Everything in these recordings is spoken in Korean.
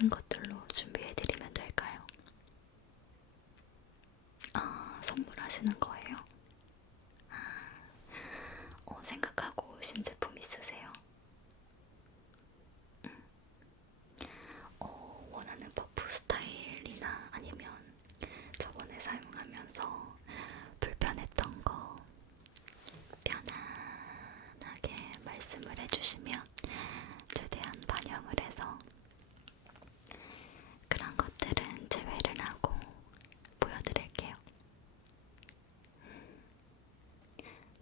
같은 것들로 준비해드리면 될까요? 아, 선물하시는 거예요? 생각하고 오신 제품 있으세요? 원하는 퍼프 스타일이나 아니면 저번에 사용하면서 불편했던 거 편안하게 말씀을 해주시면 최대한 반영을 해서 그런 것들은 제외를 하고 보여드릴게요.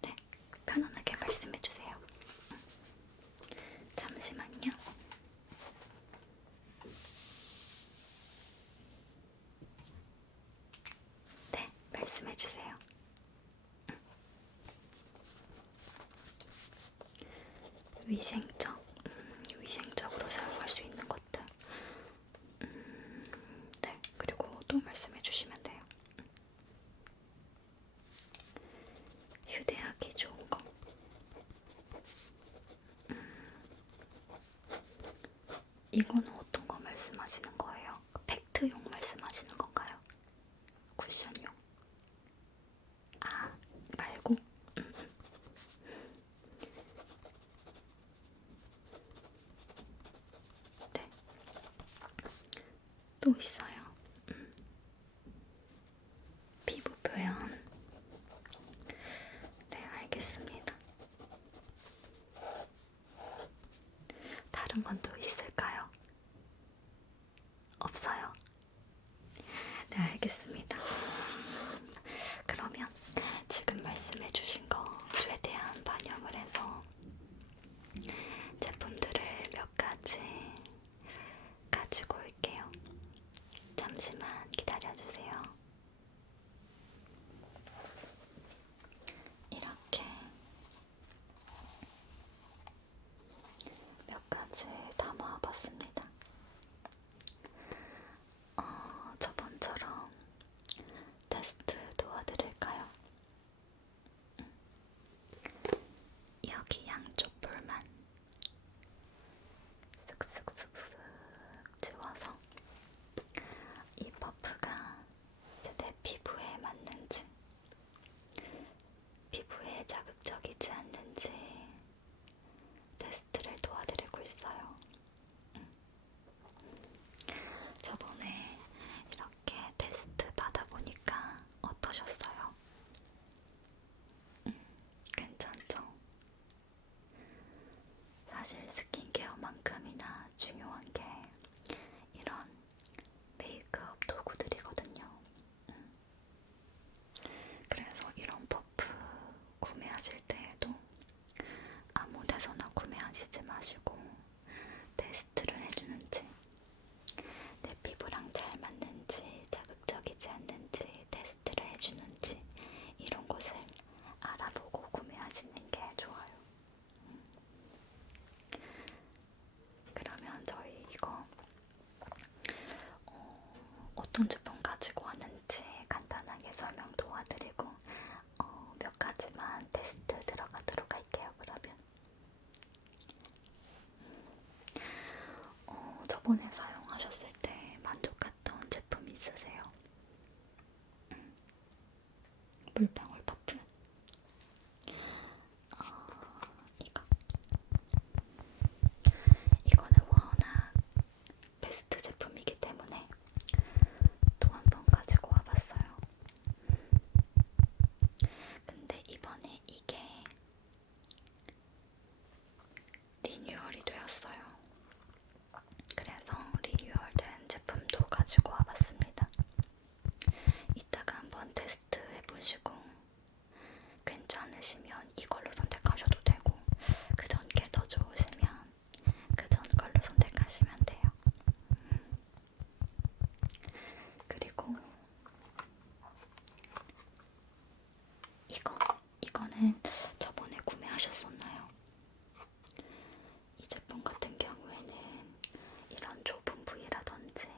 네, 편안하게 말씀해주세요. 잠시만요. 네, 말씀해주세요. 위생적으로 사용할 수 있는 것들. 네, 그리고 또 말씀해주시면 돼요. 휴대하기 좋은 거. 이거는 어떤 거 말씀하시는 거예요? 팩트용 말씀하시는 건가요? 쿠션용? 아, 말고? 네. 또 있어요. 피부 표현. 네, 알겠습니다. 다른 건 또 있을까요? 없어요? 네, 알겠습니다. 그러면 지금 말씀해주신 거 최대한 반영을 해서 제품들을 몇 가지 가지고 올게요. 잠시만 기다려주세요. 이렇게 몇 가지 담아봤습니다. 저번처럼 테스트 도와드릴까요? 여기 양쪽 볼만 쓱쓱쓱쓱 지워서 이 퍼프가 이제 내 피부에 맞는지, 피부에 자극적이지 않는지 테스트를 도와드리고 있어요. 저번에 이렇게 테스트 받아보니까 어떠셨어요? 괜찮죠? 사실 스킨케어만큼이나 중요한 게 이런 메이크업 도구들이거든요. 그래서 이런 퍼프 구매하실 때에도 아무 데서나 구매하시지 마시고 테스트를 해주는지, 내 피부랑 잘 맞는지, 자극적이지 않는지 테스트를 해주는지 이런 것을 알아보고 구매하시는 게 좋아요. 그러면 저희 이거 어떤 제품 가지고 왔는지 간단하게 설명 도와드리고 몇 가지만 테스트 들어가도록 할게요. 그러면 저번에 사용하셨을 때 만족했던 제품 있으세요? 물방울 퍼프? 이거. 이거는 워낙 베스트 제품이기 때문에 또 한 번 가지고 와봤어요. 근데 이번에 이게 리뉴얼이 되었어요. 그래서 리뉴얼된 제품도 가지고 와봤습니다. 이따가 한번 테스트 해보시고 괜찮으시면 이걸로 선택하셔도 되고 그 전 게 더 좋으시면 그 전 걸로 선택하시면 돼요. 그리고 이거는 저번에 구매하셨었나요? 이 제품 같은 경우에는 이런 좁은 부위라든지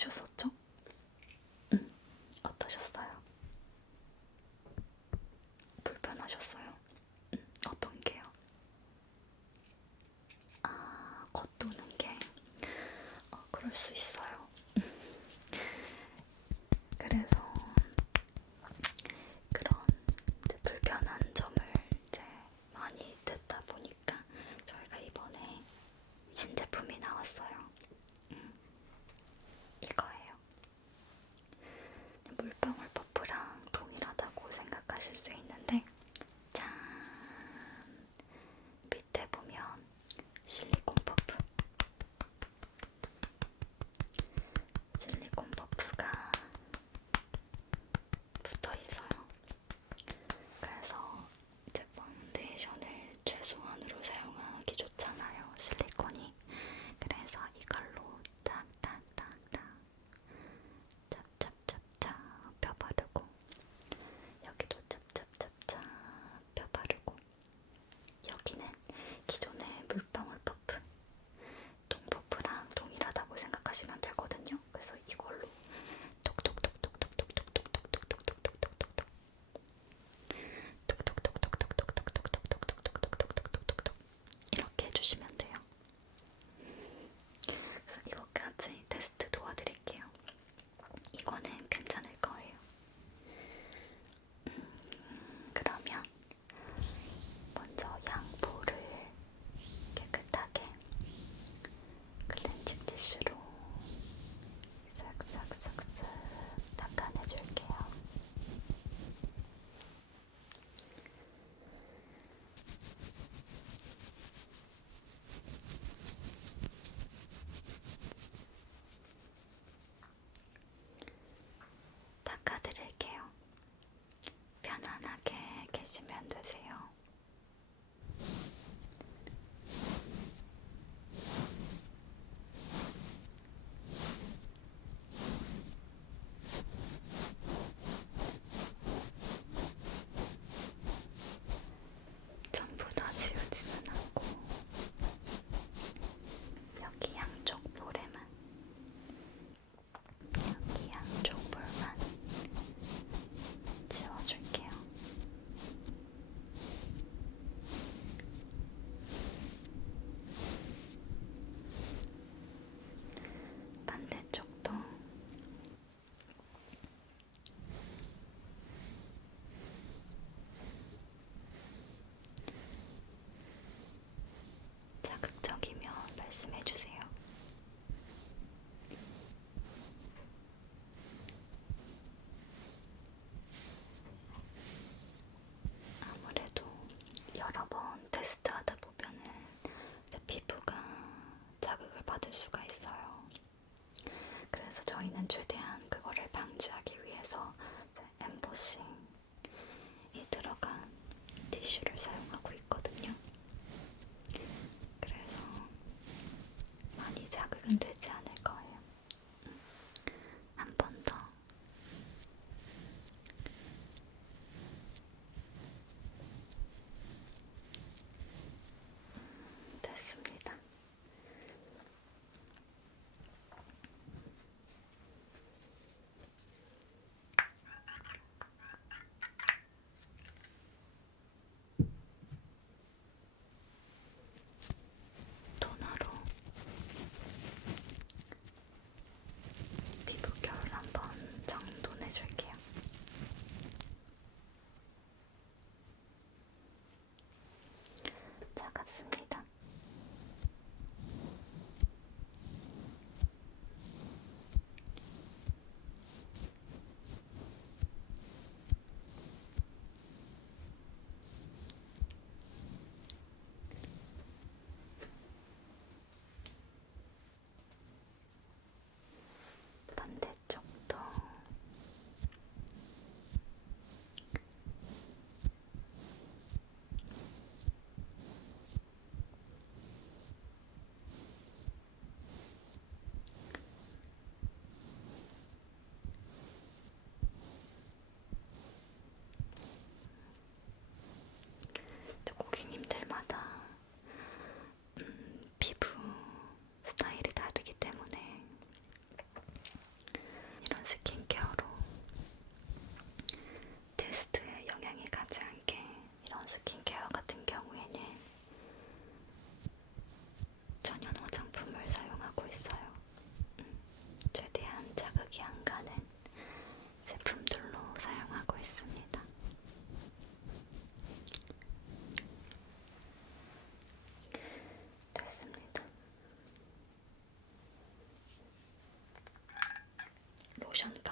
해보셨었죠? 어떠셨어요? 불편하셨어요? 어떤 게요? 아, 겉도는 게 그럴 수 있어요. 그래서 그런 이제 불편한 점을 이제 많이 듣다 보니까 저희가 이번에 신제품이 나왔어요. 이거예요. 물방울 퍼프랑 동일하다고 생각하실 수 있는데 짠! 밑에 보면 실리콘 퍼프. 실리콘 퍼프가 붙어 있어요. 그래서 이제 파운데이션을 최소한으로 사용하기 좋잖아요, 실리콘이. 그래서 이거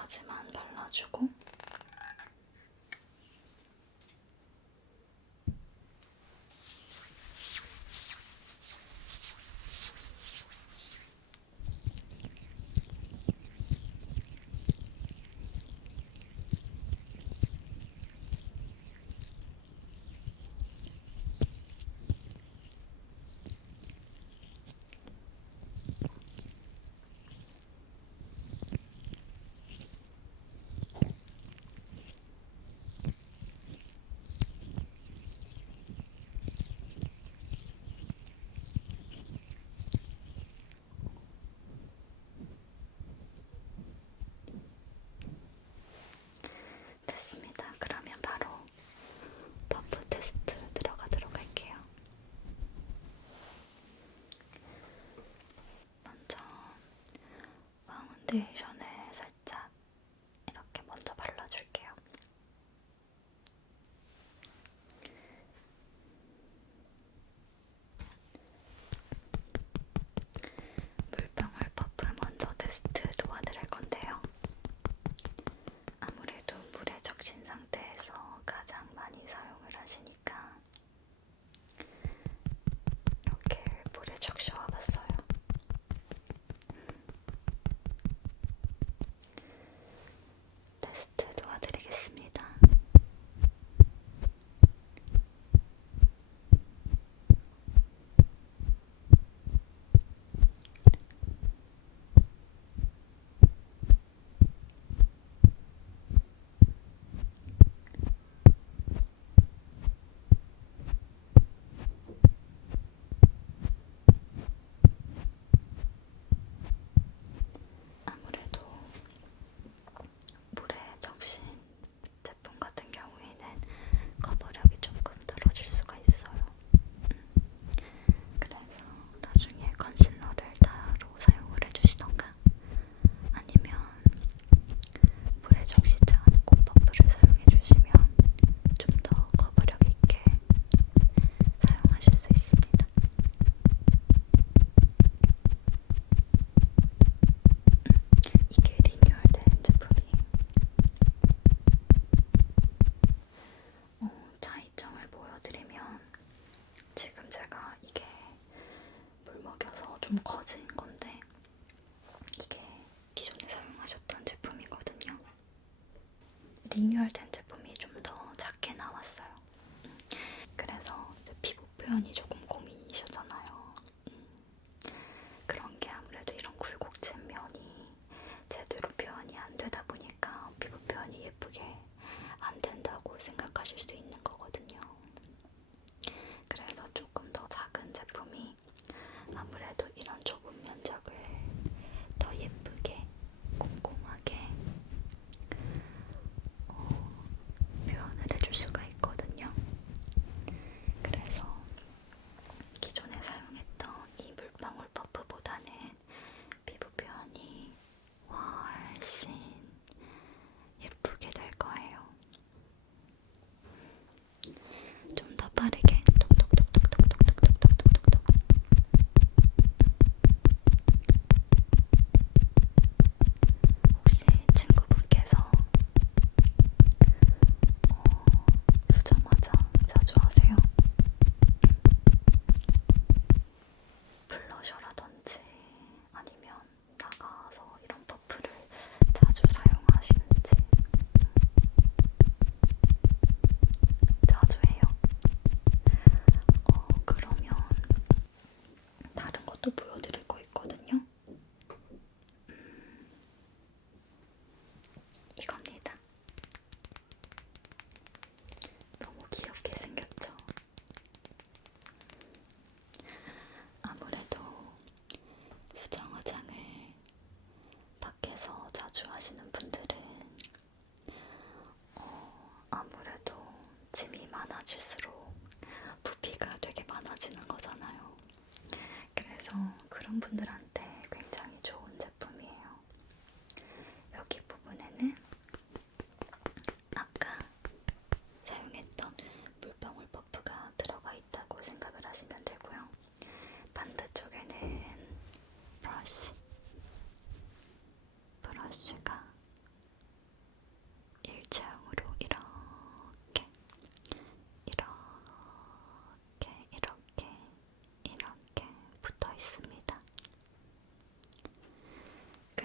가지만 발라주고 됐습니다. 그러면 바로 퍼프 테스트 들어가도록 할게요. 먼저 파운데이션을 살짝 이렇게 먼저 발라줄게요. 물방울 퍼프 먼저 테스트 도와드릴 건데요. 아무래도 물에 적신 상태에서 가장 많이 사용을 하시니까 이렇게 물에 적셔와 봤어요. 테스트 도와드리겠습니다.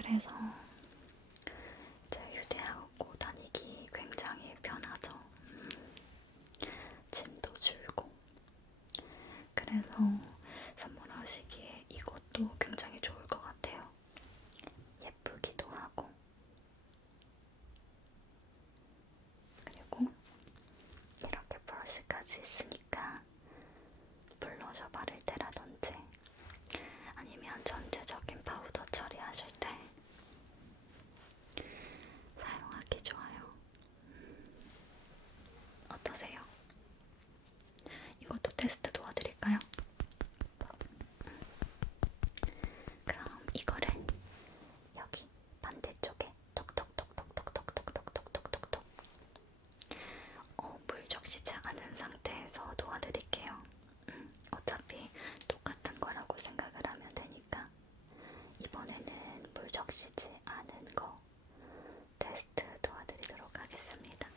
그래서 이제 휴대하고 다니기 굉장히 편하죠. 짐도 줄고. 그래서 선물하시기에 이것도 굉장히 좋을 것 같아요. 예쁘기도 하고. 그리고 이렇게 브러쉬까지 있으니까 블러셔 바를 때라든지 아니면 전체적인 파우더 처리하실 때 사용하기 좋아요. 어떠세요? 이것도 테스트 도와드릴까요? 그럼 이거를 여기 반대쪽에 톡톡톡톡톡톡톡톡톡톡톡톡 물 적시지 않은 상태에서 도와드릴게요. 어차피 똑같은 거라고 생각을 하면 되니까 이번에는 물 적시지 않은 거 테스트 도와드리도록 하겠습니다.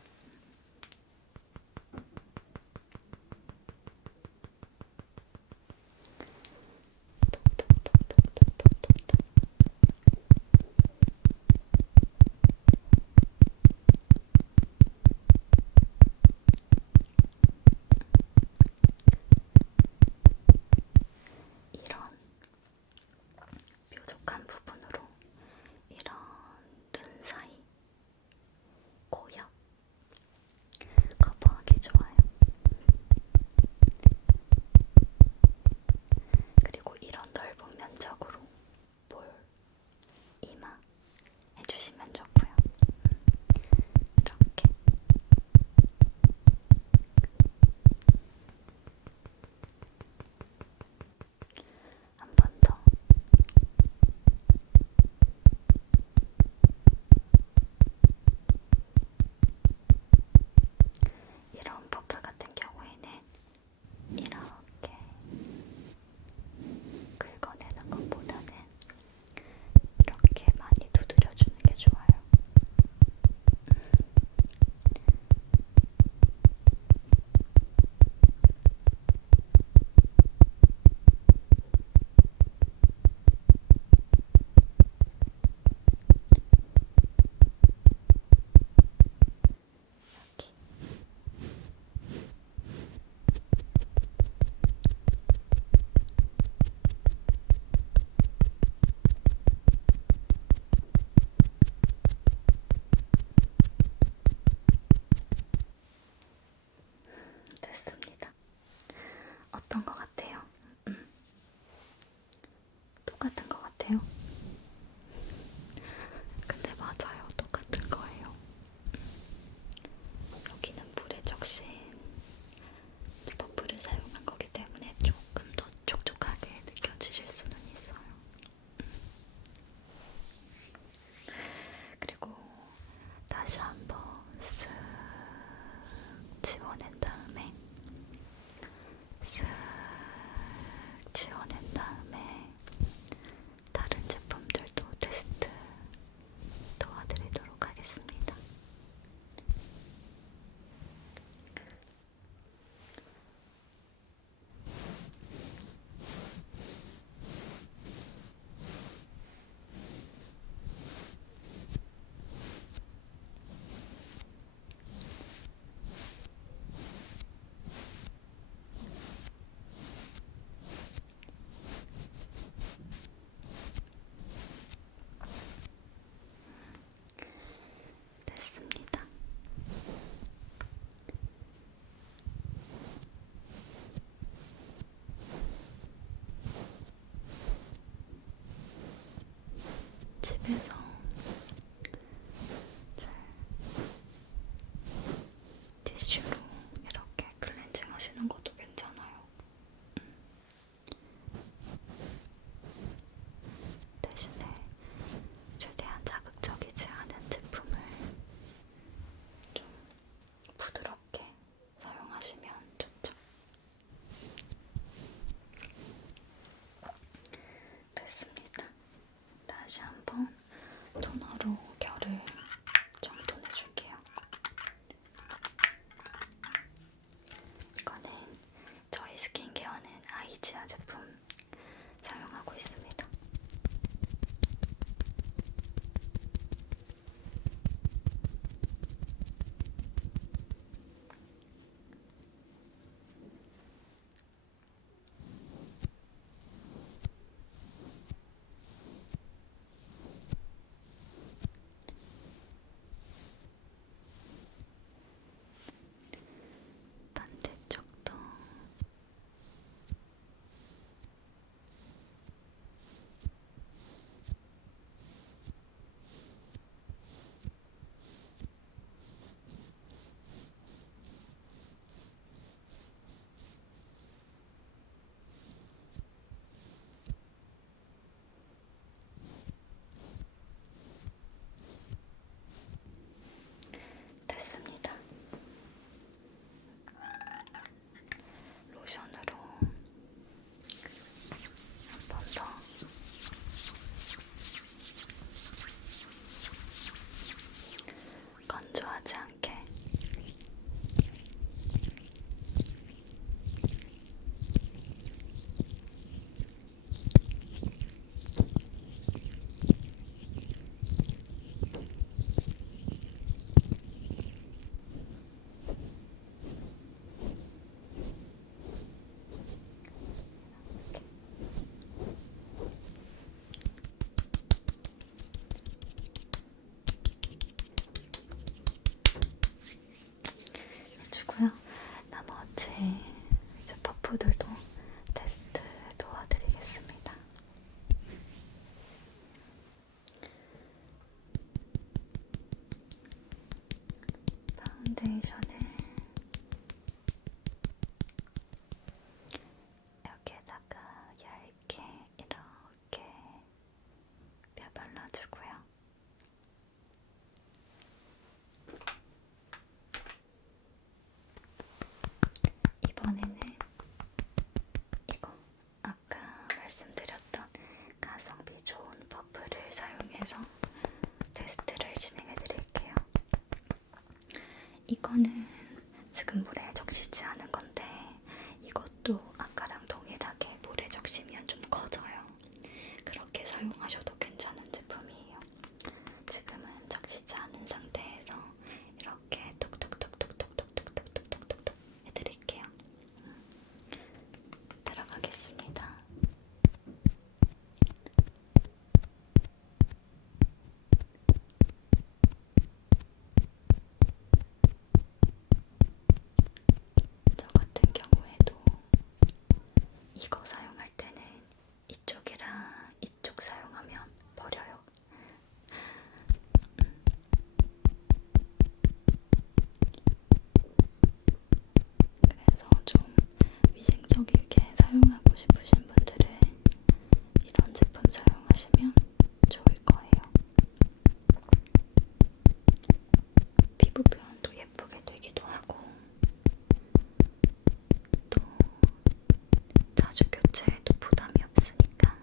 이런 뾰족한 부분으로 이런 눈 사이, 코 옆 커버하기 좋아요. 그리고 이런 넓은 면적으로 볼, 이마 해주시면 좋고요. 이렇게 한 번 더. 이런 퍼프 같은 경우에는 이렇게 긁어내는 것보다는 이렇게 많이 두드려주는 게 좋아요. 여기 됐습니다. 어떤 것 같아요? 똑같은 것 같아요? 근데 맞아요. 똑같은 거예요. 여기는 물에 적신 퍼프를 사용한 거기 때문에 조금 더 촉촉하게 느껴지실 수는 있어요. 그리고 다시 한번 쓱 지워낸 다음에 쓱 지워낸 다음에 다른 제품들도 테스트 도와드리도록 하겠습니다. 됐습니다. 집에서 티슈로 이렇게 클렌징 하시는 것도 괜찮아요. 대신에 최대한 자극적이지 않은 제품을 좀 부드럽게 사용하시면 좋죠. 됐습니다. 다시 한번 파운데이션을 여기에다가 얇게 이렇게 펴 발라주고요. 이번에는 이거 아까 말씀드렸던 가성비 좋은 퍼프를 사용해서 테스트를 진행해 드릴게요. 이거는 지금 물에 적시지 않은 건데 이것도 아까랑 동일하게 물에 적시면 좀 커져요. 그렇게 사용하셔도 괜찮은 제품이에요. 지금은 적시지 않은 상태에서 이렇게 톡톡톡톡톡톡톡톡톡톡톡 해드릴게요. 들어가겠습니다. 저 같은 경우에도 이거 사용할 때는 이쪽이랑 이쪽 사용하면 버려요. 그래서 좀 위생적이게 사용하고 싶으신 분들은 이런 제품 사용하시면 좋을 거예요. 피부 표현도 예쁘게 되기도 하고 또 자주 교체해도 부담이 없으니까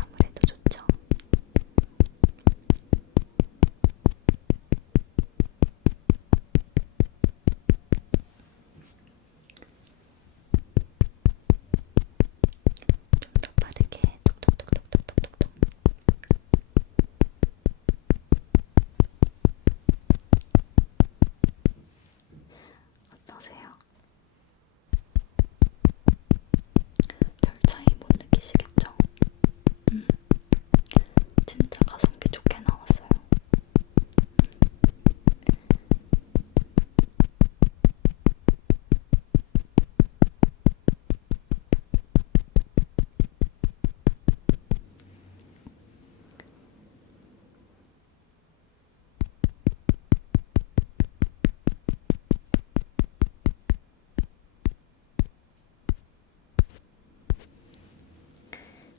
아무래도 좋죠. 좀 더 빠르게 톡톡톡톡톡톡톡. 어떠세요? 별 차이 못 느끼시겠죠? 진짜 가성비 좋게 나왔어요.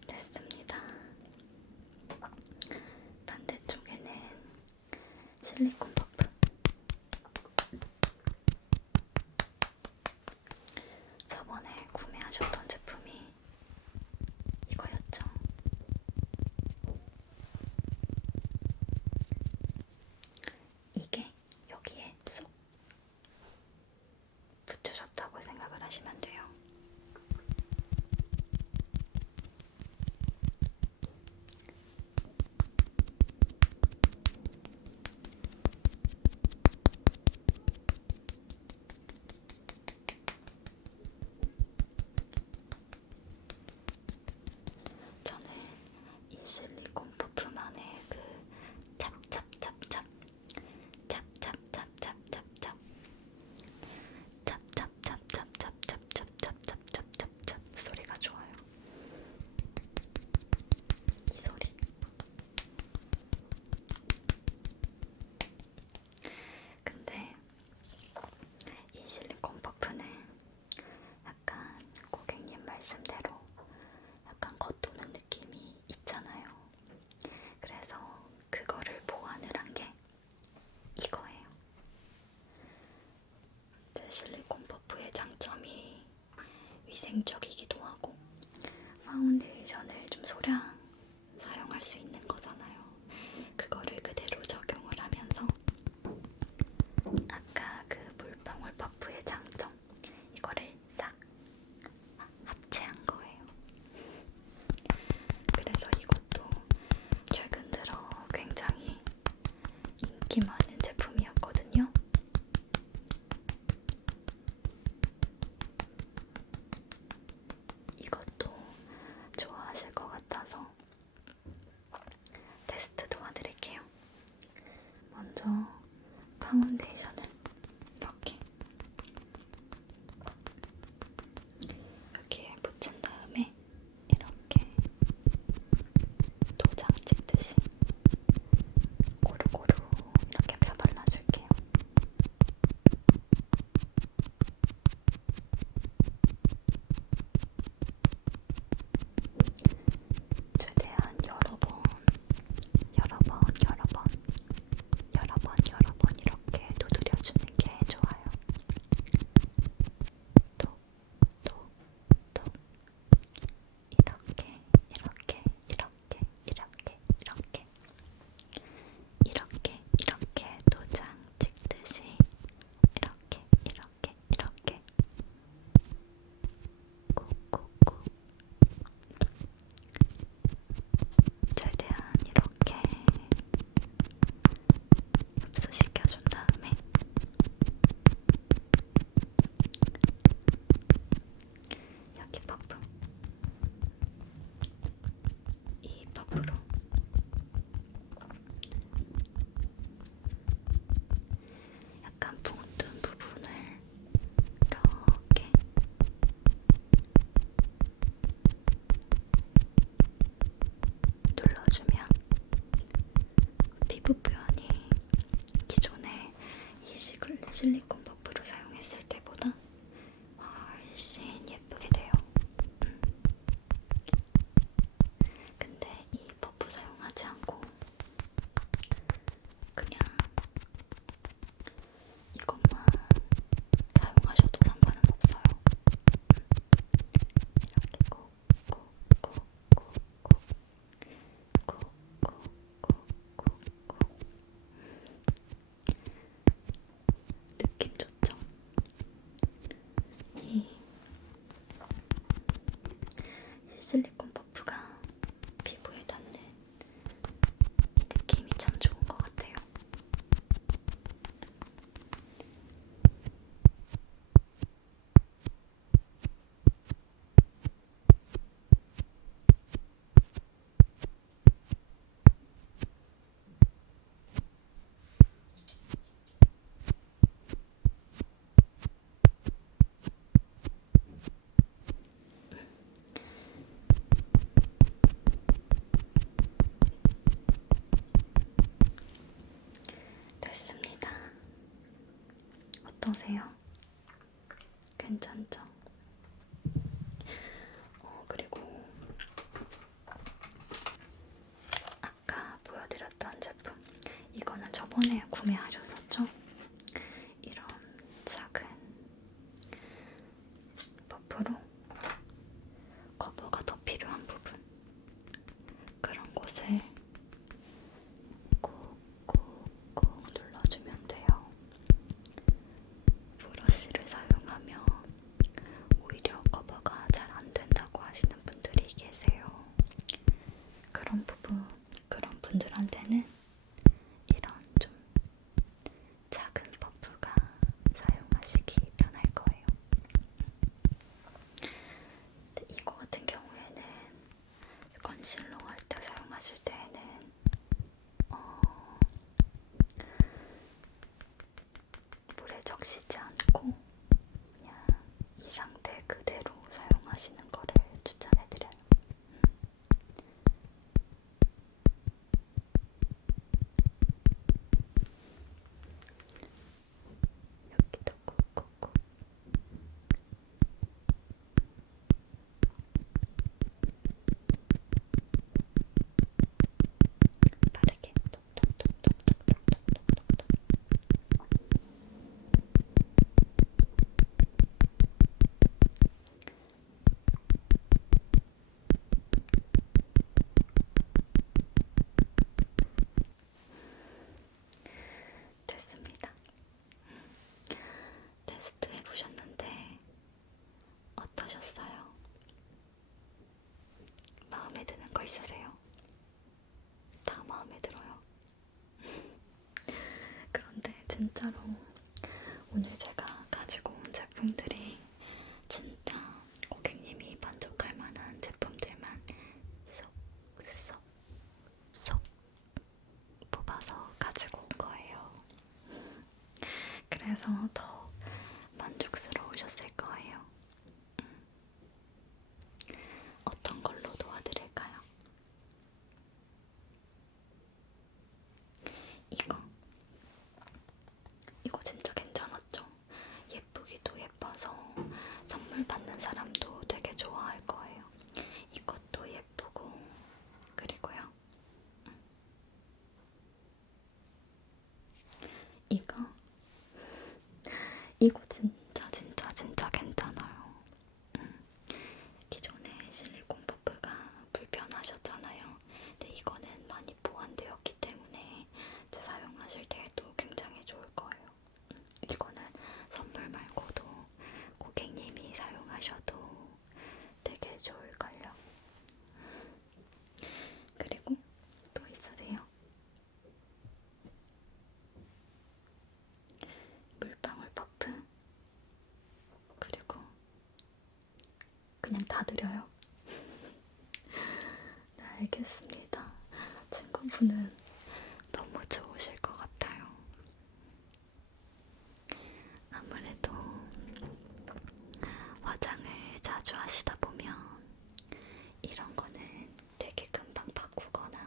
됐습니다. 반대쪽에는 실리콘 퍼프. 저번에 구매하셨던 제품이 이거였죠. 이게 여기에 쏙 붙으셨다고 생각을 하시면 돼요. 저는 이 실리콘 퍼프만의 그 찹찹찹찹 찹찹찹찹찹찹찹 찹찹찹찹찹찹찹찹찹찹찹 소리가 좋아요. 이 소리. 근데 이 실리콘 퍼프는 약간 고객님 말씀대로 약간 겉도는 느낌이 있잖아요. 그래서 그거를 보완을 한 게 이거예요. 제 실리콘 퍼프의 장점이 위생적이기도 하고 파운데이션을 좀 소량 사용할 수 있는 거잖아요. 그거를 그대로 적용을 하면서 아까 그 물방울 퍼프의 장점 이거를 싹 합체한 거예요. 그래서 이것도 최근 들어 굉장히 인기 많은 제품이었거든요. 이것도 좋아하실 것 같아서 테스트 도와드릴게요. 먼저 파운데이션을 이렇게 여기에 붙인 다음에 이렇게 도장 찍듯이 고루고루 이렇게 펴 발라줄게요. 실리콘 버프로 사용했을 때보다 훨씬 예쁘게 돼요. 근데 이 버프 사용하지 않고 그냥 이것만 사용하셔도 상관은 없어요. 이렇게 꾹꾹꾹꾹꾹꾹꾹꾹 느낌 좋죠? 이 실리콘 버프가 피부에 닿는 이 느낌이 참 좋은 것 같아요. 됐습니다. 어떠세요? 괜찮죠? 그리고 아까 보여드렸던 제품, 이거는 저번에 구매하셨었죠? 이런 작은 버프로 커버가 더 필요한 부분, 그런 곳을 꾹꾹꾹 눌러주면 돼요. 브러쉬를 사용하면 오히려 커버가 잘 안 된다고 하시는 분들이 계세요. 그런 분들한테는 이런 좀 작은 버프가 사용하시기 편할 거예요. 근데 이거 같은 경우에는 컨실러 할 때 사용하실 때에는 물에 적시지 않고 그냥 이 상태 그대로 사용하시는 거를 추천해드려요. 여기도 꾹꾹꾹. 빠르게 톡톡톡톡톡톡톡톡톡. 됐습니다. 테스트 해보셨는데 어떠셨어요? 마음에 드는 거 있으세요? 다 마음에 들어요. 그런데 진짜로 오늘 제가 가지고 온 제품들이 진짜 고객님이 만족할 만한 제품들만 쏙 뽑아서 가지고 온 거예요. 그래서 더 만족스러우셨을 거예요. 어떤 걸로 도와드릴까요? 이거 진짜 괜찮았죠? 예쁘기도 예뻐서 선물 받는 사람도 되게 좋아할 거예요. 이것도 예쁘고, 그리고요. 이거 진짜 괜찮아요. 기존에 실리콘 버프가 불편하셨잖아요. 근데 이거는 많이 보완되었기 때문에 재사용하실 때에도 굉장히 좋을 거예요. 이거는 선물 말고도 고객님이 사용하셔도 되게 좋을걸요. 그리고 또 있으세요? 물방울 버프? 그리고 그냥 다 드려요. 네, 알겠습니다. 친구분은 너무 좋으실 것 같아요. 아무래도 화장을 자주 하시다 보면 이런 거는 되게 금방 바꾸거나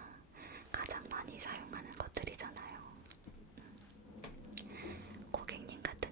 가장 많이 사용하는 것들이잖아요. 고객님 같은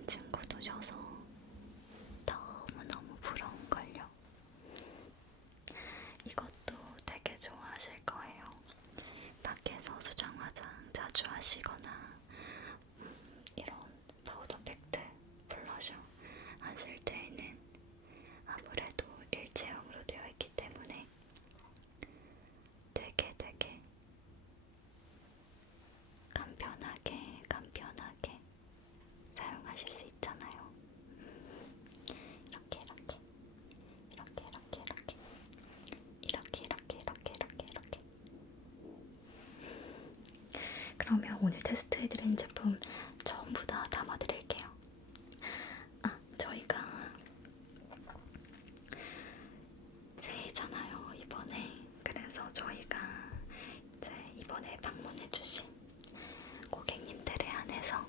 그러면 오늘 테스트해드린 제품 전부 다 담아드릴게요. 아, 저희가 새해잖아요, 이번에. 그래서 저희가 이제 이번에 방문해주신 고객님들에 한해서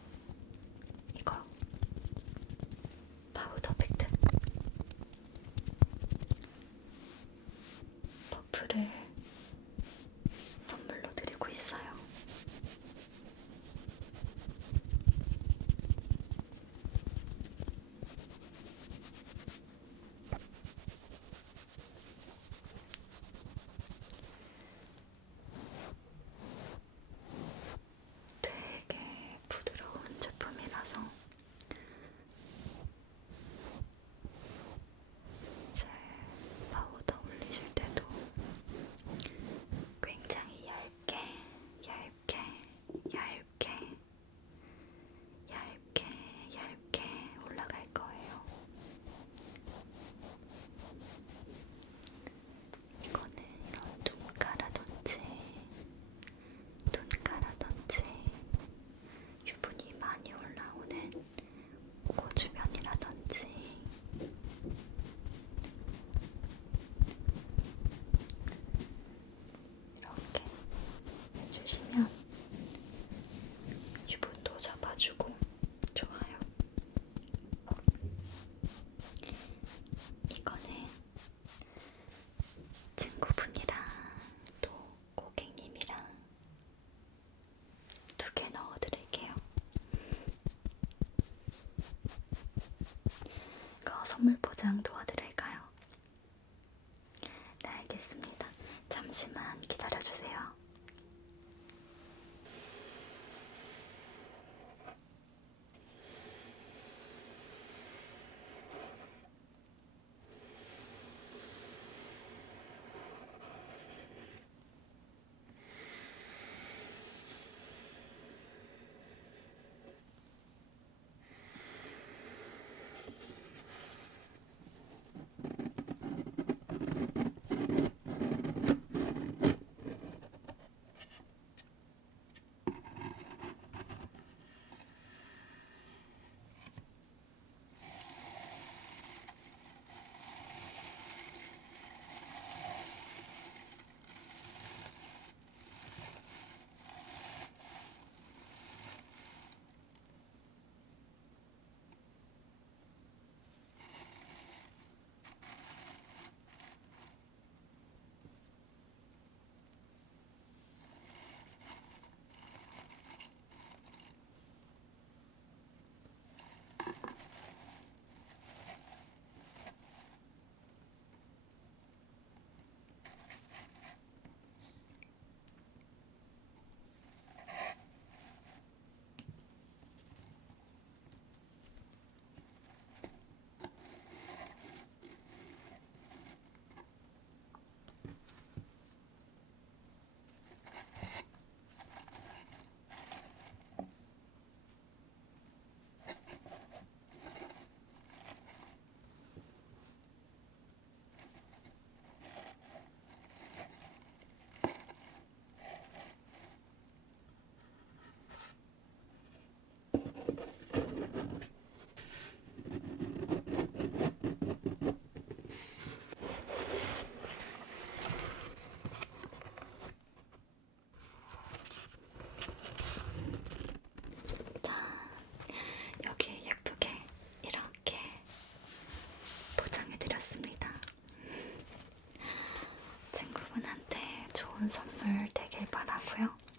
이거 파우더 팩트 버프를 선물로 드리고 있어요. 되게 부드러운 제품이라서 이제 파우더 올리실 때도 굉장히 얇게 올라갈 거예요. 이거는 이런 눈가라든지 유분이 많이 올라오는 코 주변이라든지 이렇게 해주시면 유분도 잡아주고 좋아요. 이거는 친구분이랑 또 고객님이랑 2개 넣어드릴게요. 이거 선물 포장 도와드릴까요? 네, 알겠습니다. 잠시만 기다려주세요. 여기 예쁘게 이렇게 포장해드렸습니다. 친구분한테 좋은 선물 되길 바라고요.